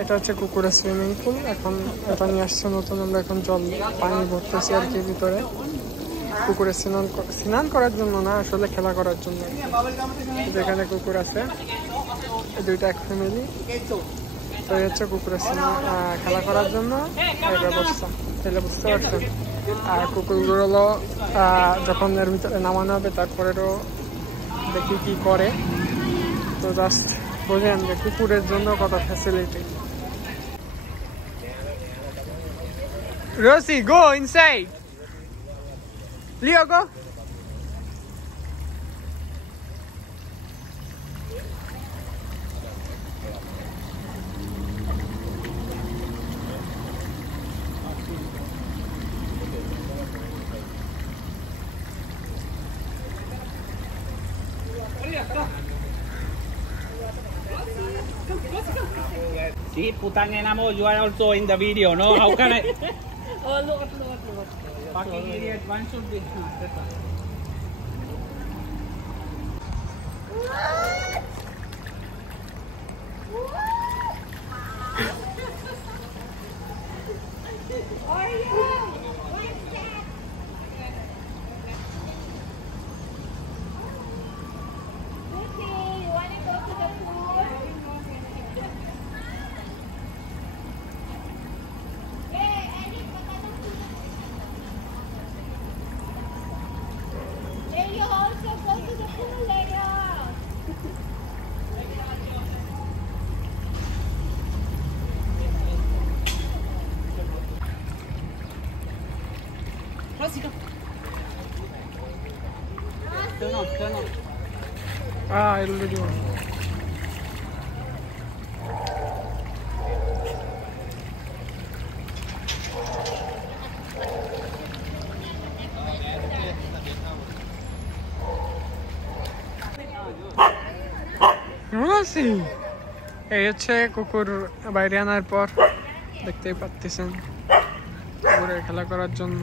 এটা হচ্ছে কুকুরের সুইমিং পুল। এখন এটা নিয়ে আসছে নতুন, আমরা এখন জল পানি ভরতেছি আর কি ভিতরে। কুকুরের স্নান করার জন্য না, আসলে খেলা করার জন্য। যেখানে কুকুর আছে দুইটা এক ফ্যামিলি, তো এই হচ্ছে কুকুরের খেলা করার জন্য এই ব্যবস্থা। তাহলে বুঝতে পারছেন। আর কুকুরগুলো যখন এর ভিতরে নামানো হবে তারপরেও দেখি কি করে। তো জাস্ট বোঝেন যে কুকুরের জন্য কত facility. Rosie, go inside. Leo, go. See, Putangenamo, you are also in the video, no? How can I? Oh, look. Fucking idiot, one should be. Turn on. It'll do. এই হচ্ছে কুকুর বাইরে আনার পর দেখতেই পাচ্ছেন কুকুরের খেলা করার জন্য।